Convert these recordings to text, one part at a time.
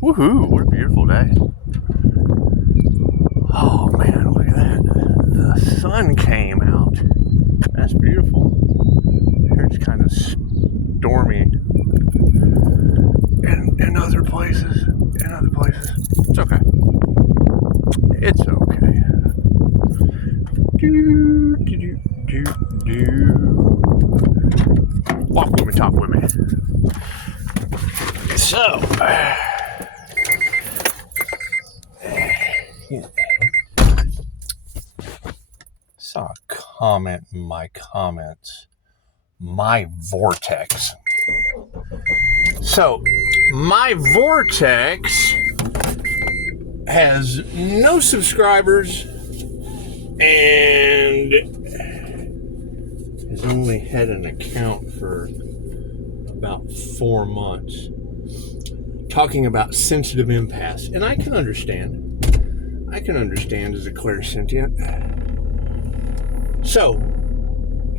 Woohoo, what a beautiful day. Oh man, look at that. The sun came out. That's beautiful. Here it's kind of stormy in other places. It's okay. It's okay. Walk with me, talk with me. So, saw a comment in my comments. My vortex. So, my vortex has no subscribers and has only had an account for about 4 months. Talking about sensitive empaths, and I can understand as a clairsentient. So,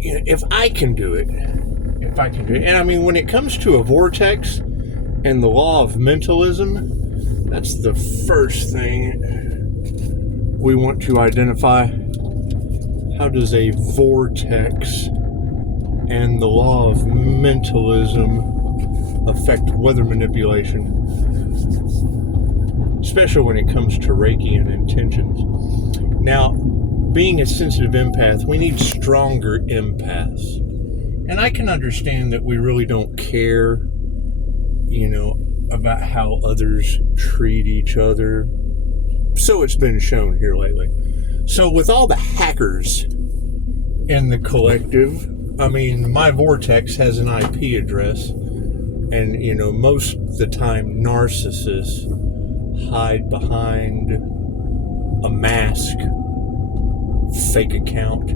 if I can do it, and I mean, when it comes to a vortex and the law of mentalism, that's the first thing we want to identify. How does a vortex and the law of mentalism affect weather manipulation, especially when it comes to Reiki and intentions? Now, being a sensitive empath, we need stronger empaths. And I can understand that we really don't care, about how others treat each other. So it's been shown here lately. So with all the hackers in the collective, I mean, my vortex has an IP address. And, most of the time narcissists hide behind a mask, fake account,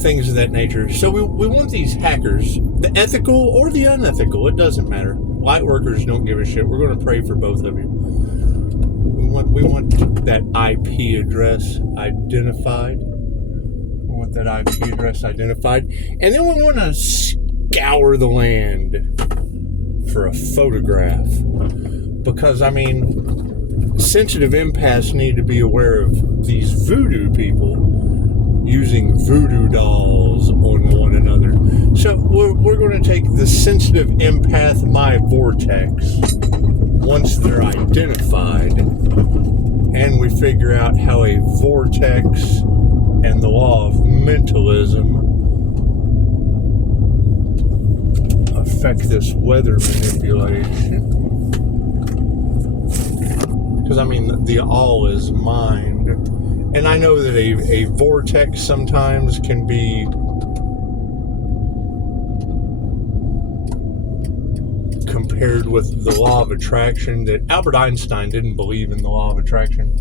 things of that nature. So we want these hackers, the ethical or the unethical, it doesn't matter. Light workers don't give a shit. We're going to pray for both of you. We want that IP address identified. And then we want to scour the land for a photograph. Because, I mean, sensitive empaths need to be aware of these voodoo people using voodoo dolls on one another. So we're going to take the sensitive empath, my vortex, once they're identified, and we figure out how a vortex and the law of mentalism affect this weather manipulation. Because, I mean, the all is mind. And I know that a vortex sometimes can be compared with the law of attraction, that Albert Einstein didn't believe in the law of attraction.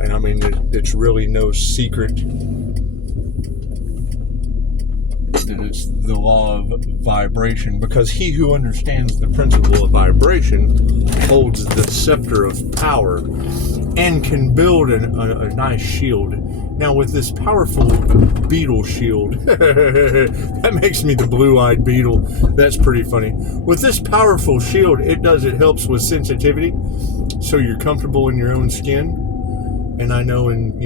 And I mean, it's really no secret that it's the law of vibration, because he who understands the principle of vibration holds the scepter of power and can build a nice shield. Now, with this powerful beetle shield, that makes me the blue-eyed beetle. That's pretty funny. With this powerful shield, it helps with sensitivity, so you're comfortable in your own skin. And I know in,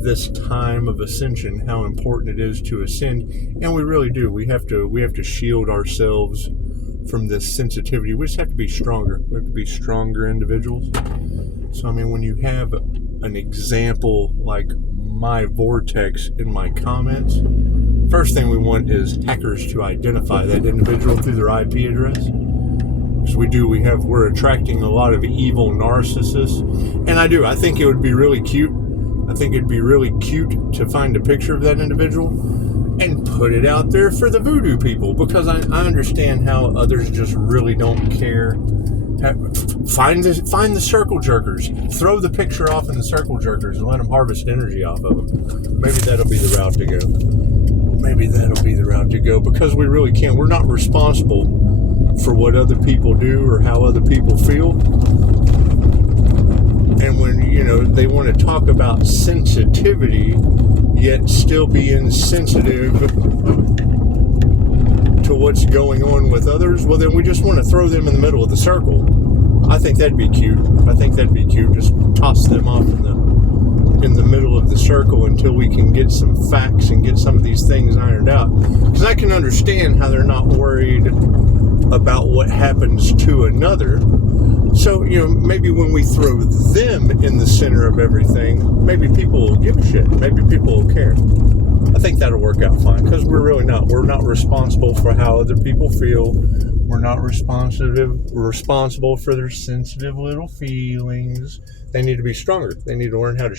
this time of ascension, how important it is to ascend, and we really do. We have to shield ourselves from this sensitivity. We just have to be stronger. We have to be stronger individuals. So, I mean, when you have an example like my vortex in my comments, first thing we want is hackers to identify that individual through their IP address. Because we're attracting a lot of evil narcissists. And I think it would be really cute. I think it'd be really cute to find a picture of that individual and put it out there for the voodoo people, because I understand how others just really don't care. Find the circle jerkers. Throw the picture off in the circle jerkers and let them harvest energy off of them. Maybe that'll be the route to go. Because we really can't. We're not responsible for what other people do or how other people feel. And when, they want to talk about sensitivity, yet still be insensitive to what's going on with others, well, then we just want to throw them in the middle of the circle I think that'd be cute. Just toss them off in the middle of the circle until we can get some facts and get some of these things ironed out. Because I can understand how they're not worried about what happens to another. So, maybe when we throw them in the center of everything, maybe people will give a shit. Maybe people will care. I think that'll work out fine, because we're not responsible for how other people feel. We're not responsible for their sensitive little feelings. They need to be stronger. They need to learn how to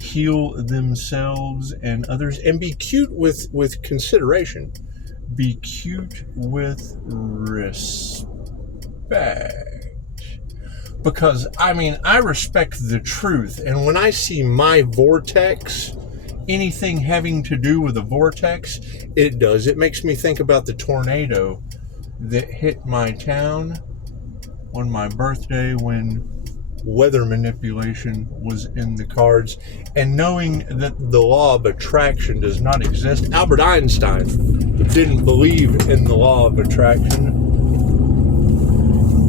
heal themselves and others, and be cute with consideration. Be cute with respect. Because, I respect the truth. And when I see my vortex, anything having to do with a vortex, it makes me think about the tornado that hit my town on my birthday, when weather manipulation was in the cards. And knowing that the law of attraction does not exist, Albert Einstein didn't believe in the law of attraction.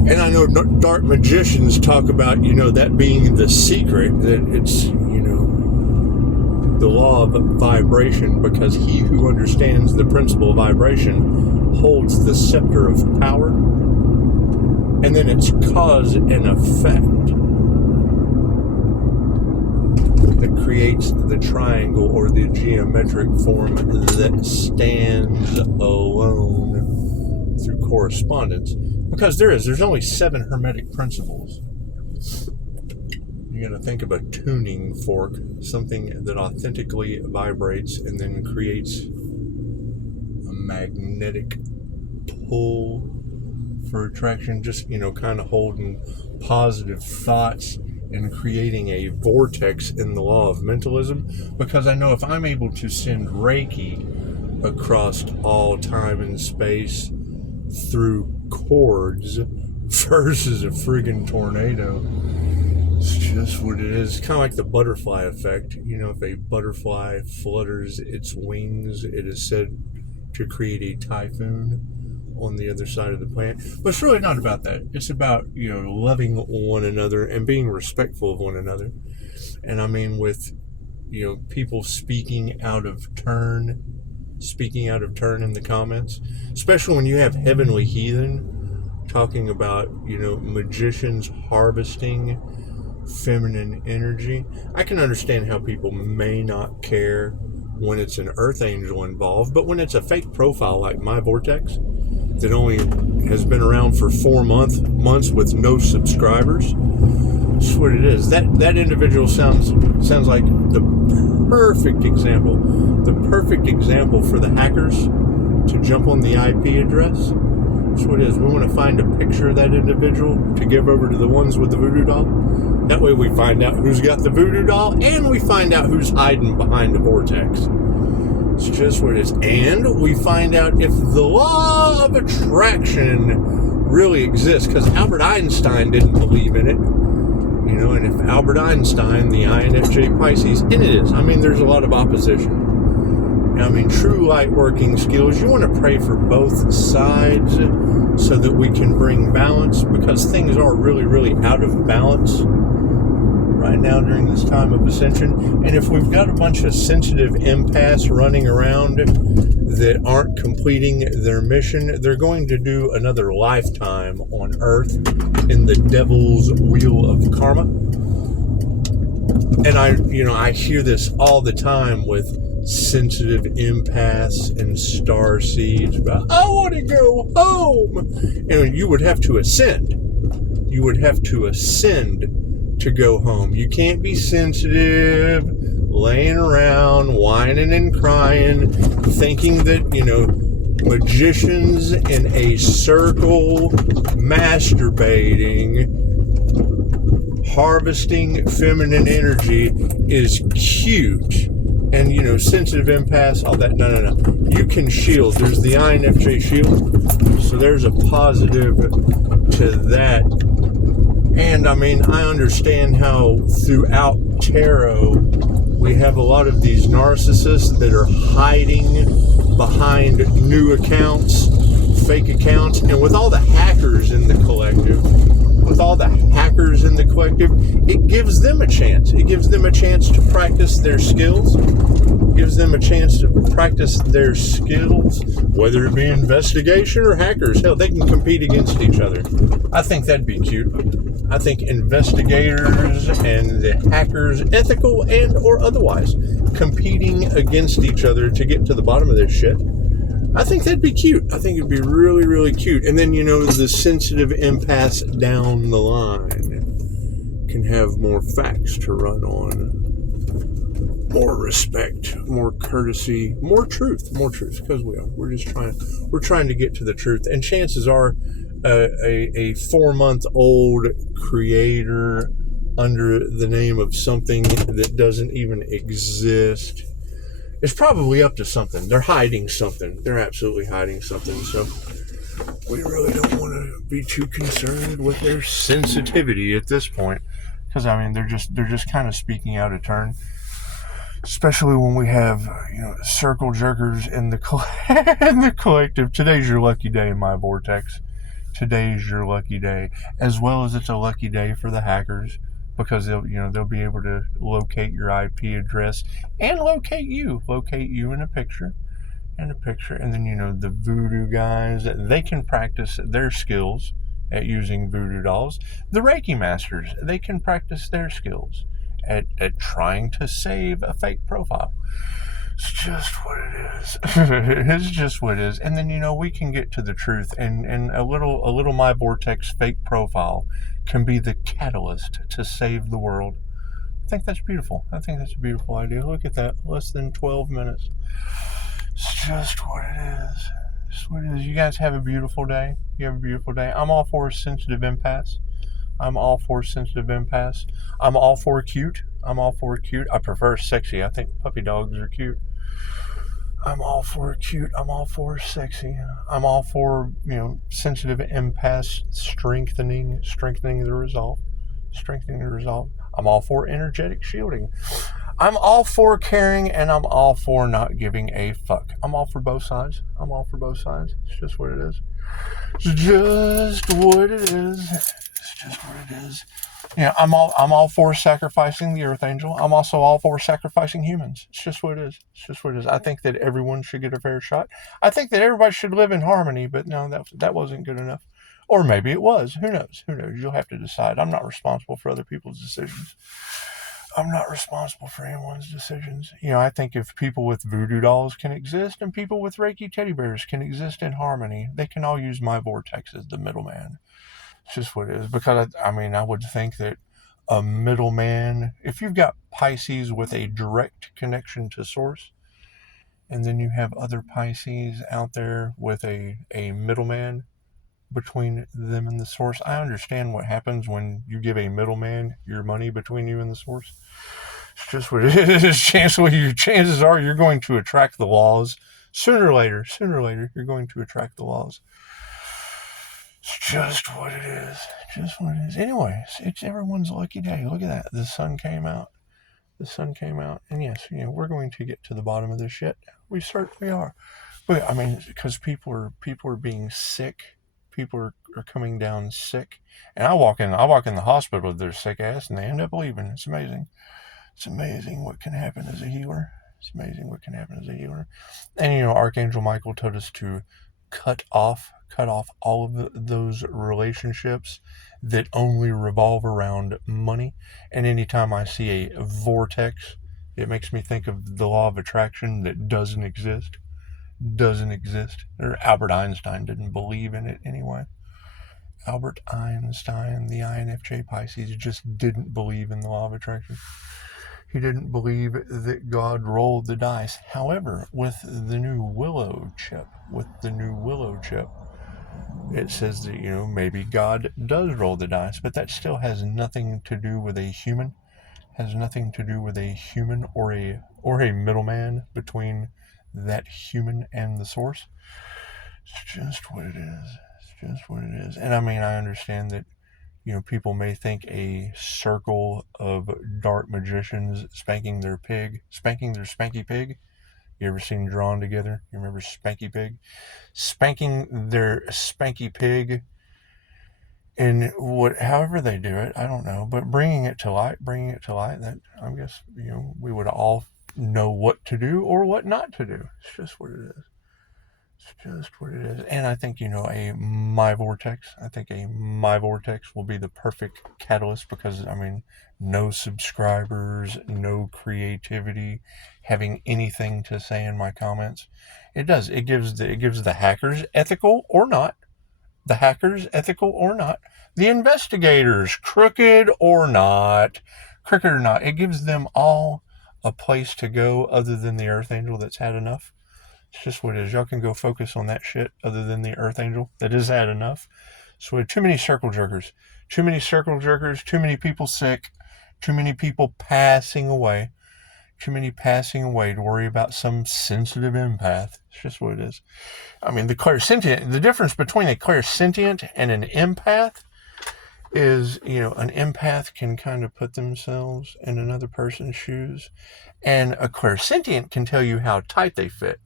And I know dark magicians talk about, that being the secret, that it's, the law of vibration, because he who understands the principle of vibration holds the scepter of power. And then it's cause and effect that creates the triangle or the geometric form that stands alone through correspondence. Because there's only 7 hermetic principles. You're going to think of a tuning fork, something that authentically vibrates and then creates a magnetic pull for attraction. Just, kind of holding positive thoughts and creating a vortex in the law of mentalism. Because I know if I'm able to send Reiki across all time and space through chords versus a friggin' tornado, it's just what it is. It's kind of like the butterfly effect. If a butterfly flutters its wings, it is said to create a typhoon on the other side of the planet. But it's really not about that. It's about, loving one another and being respectful of one another. And with, people speaking out of turn in the comments, especially when you have Heavenly Heathen talking about, magicians harvesting feminine energy. I can understand how people may not care when it's an earth angel involved, but when it's a fake profile like my vortex that only has been around for 4 months with no subscribers, that's what it is. That individual sounds like the perfect example for the hackers to jump on the IP address. That's what it is. We want to find a picture of that individual to give over to the ones with the voodoo doll. That way we find out who's got the voodoo doll, and we find out who's hiding behind the vortex. It's just what it is. And we find out if the law of attraction really exists, because Albert Einstein didn't believe in it. And if Albert Einstein, the INFJ Pisces, and it is, there's a lot of opposition. True light working skills, you want to pray for both sides so that we can bring balance, because things are really, really out of balance right now during this time of ascension. And if we've got a bunch of sensitive empaths running around that aren't completing their mission, they're going to do another lifetime on Earth in the devil's wheel of karma. And I hear this all the time with sensitive empaths and star seeds about, I want to go home. And you would have to ascend. To go home. You can't be sensitive, laying around, whining and crying, thinking that, magicians in a circle, masturbating, harvesting feminine energy is cute. And, sensitive empaths, all that. No. You can shield. There's the INFJ shield. So there's a positive to that. And, I understand how throughout tarot, we have a lot of these narcissists that are hiding behind new accounts, fake accounts. And with all the hackers in the collective, with all the hackers in the collective, it gives them a chance. It gives them a chance to practice their skills. It gives them a chance to practice their skills, whether it be investigation or hackers. Hell, they can compete against each other. I think that'd be cute. I think investigators and the hackers, ethical and or otherwise, competing against each other to get to the bottom of this shit. I think that'd be cute. I think it'd be really, really cute. And then, the sensitive empaths down the line can have more facts to run on. More respect, more courtesy, more truth, because we're trying to get to the truth. And chances are a 4-month-old creator under the name of something that doesn't even exist is probably up to something. They're hiding something. They're absolutely hiding something. So we really don't want to be too concerned with their sensitivity at this point, because they're just kind of speaking out of turn, especially when we have circle jerkers in the collective. Today's your lucky day in my vortex. Today's your lucky day, as well as it's a lucky day for the hackers, because they'll be able to locate your IP address and locate you in a picture, and then the voodoo guys, they can practice their skills at using voodoo dolls. The Reiki masters, they can practice their skills at trying to save a fake profile. It's just what it is. It's just what it is. And then we can get to the truth, and a little my vortex fake profile can be the catalyst to save the world. I think that's beautiful. I think that's a beautiful idea. Look at that. Less than 12 minutes. It's just what it is. It's what it is. You guys have a beautiful day. You have a beautiful day. I'm all for sensitive empaths. I'm all for cute. I prefer sexy. I think puppy dogs are cute. I'm all for cute. I'm all for sexy. I'm all for, sensitive empaths strengthening the resolve. I'm all for energetic shielding. I'm all for caring, and I'm all for not giving a fuck. I'm all for both sides. It's just what it is. I'm all for sacrificing the Earth Angel. I'm also all for sacrificing humans. It's just what it is. I think that everyone should get a fair shot. I think that everybody should live in harmony, but no, that wasn't good enough. Or maybe it was. Who knows? You'll have to decide. I'm not responsible for other people's decisions. I'm not responsible for anyone's decisions. I think if people with voodoo dolls can exist and people with Reiki teddy bears can exist in harmony, they can all use my vortex as the middleman. It's just what it is. Because, I would think that a middleman, if you've got Pisces with a direct connection to source, and then you have other Pisces out there with a middleman between them and the source, I understand what happens when you give a middleman your money between you and the source. It's just what it is. Chances are you're going to attract the laws. Sooner or later, you're going to attract the laws. It's just what it is. Anyways, it's everyone's lucky day. Look at that. The sun came out. And yes, we're going to get to the bottom of this shit. We certainly are. But because people are being sick. People are coming down sick. And I walk in the hospital with their sick ass, and they end up leaving. It's amazing. It's amazing what can happen as a healer. And Archangel Michael told us to cut off all of those relationships that only revolve around money. And anytime I see a vortex, it makes me think of the law of attraction that doesn't exist. Or Albert Einstein didn't believe in it anyway. Albert Einstein, the INFJ Pisces, just didn't believe in the law of attraction. He didn't believe that God rolled the dice. However, with the new Willow chip, it says that, maybe God does roll the dice, but that still has nothing to do with a human. Or a middleman between that human and the source. It's just what it is. And I understand that, people may think a circle of dark magicians spanking their spanky pig. You ever seen Drawn Together? You remember Spanky Pig? Spanking their spanky pig And however they do it, I don't know. But bringing it to light, that I guess, we would all know what to do or what not to do. It's just what it is. It's just what it is. And I think, a My Vortex. I think a My Vortex will be the perfect catalyst because, no subscribers, no creativity, having anything to say in my comments. It does. It gives the hackers, ethical or not, the investigators, crooked or not, it gives them all a place to go other than the Earth Angel that's had enough. It's just what it is. Y'all can go focus on that shit other than the Earth Angel that has had enough. So we have too many circle jerkers. Too many people sick, too many people passing away. Too many passing away to worry about some sensitive empath. It's just what it is. The difference between a clairsentient and an empath is, an empath can kind of put themselves in another person's shoes, and a clairsentient can tell you how tight they fit,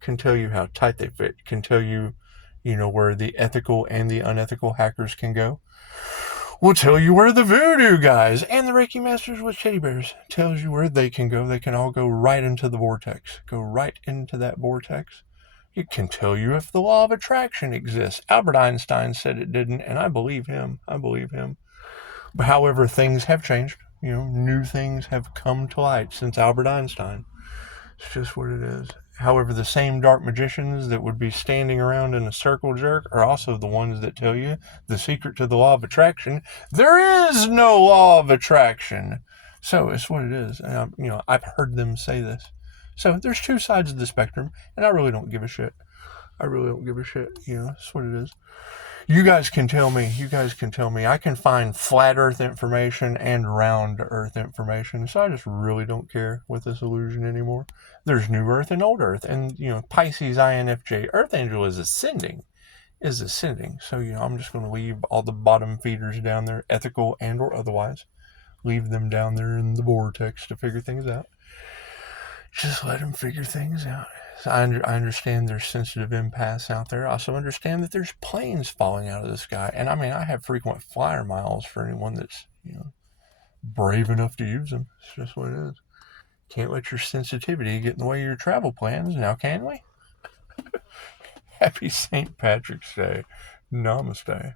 can tell you, where the ethical and the unethical hackers can go. We'll tell you where the voodoo guys and the Reiki masters with teddy bears tells you where they can go. They can all go right into the vortex. Go right into that vortex. It can tell you if the law of attraction exists. Albert Einstein said it didn't, and I believe him. But however, things have changed. New things have come to light since Albert Einstein. It's just what it is. However, the same dark magicians that would be standing around in a circle jerk are also the ones that tell you the secret to the law of attraction. There is no law of attraction. So it's what it is. And, I've heard them say this. So there's two sides of the spectrum, and I really don't give a shit. It's what it is. You guys can tell me. I can find flat Earth information and round Earth information. So I just really don't care with this illusion anymore. There's new Earth and old Earth. And, Pisces INFJ Earth Angel is ascending. So, I'm just going to leave all the bottom feeders down there, ethical and or otherwise. Leave them down there in the vortex to figure things out. Just let them figure things out. So I understand there's sensitive empaths out there. I also understand that there's planes falling out of the sky. And I have frequent flyer miles for anyone that's, brave enough to use them. It's just what it is. Can't let your sensitivity get in the way of your travel plans, now can we? Happy St. Patrick's Day. Namaste.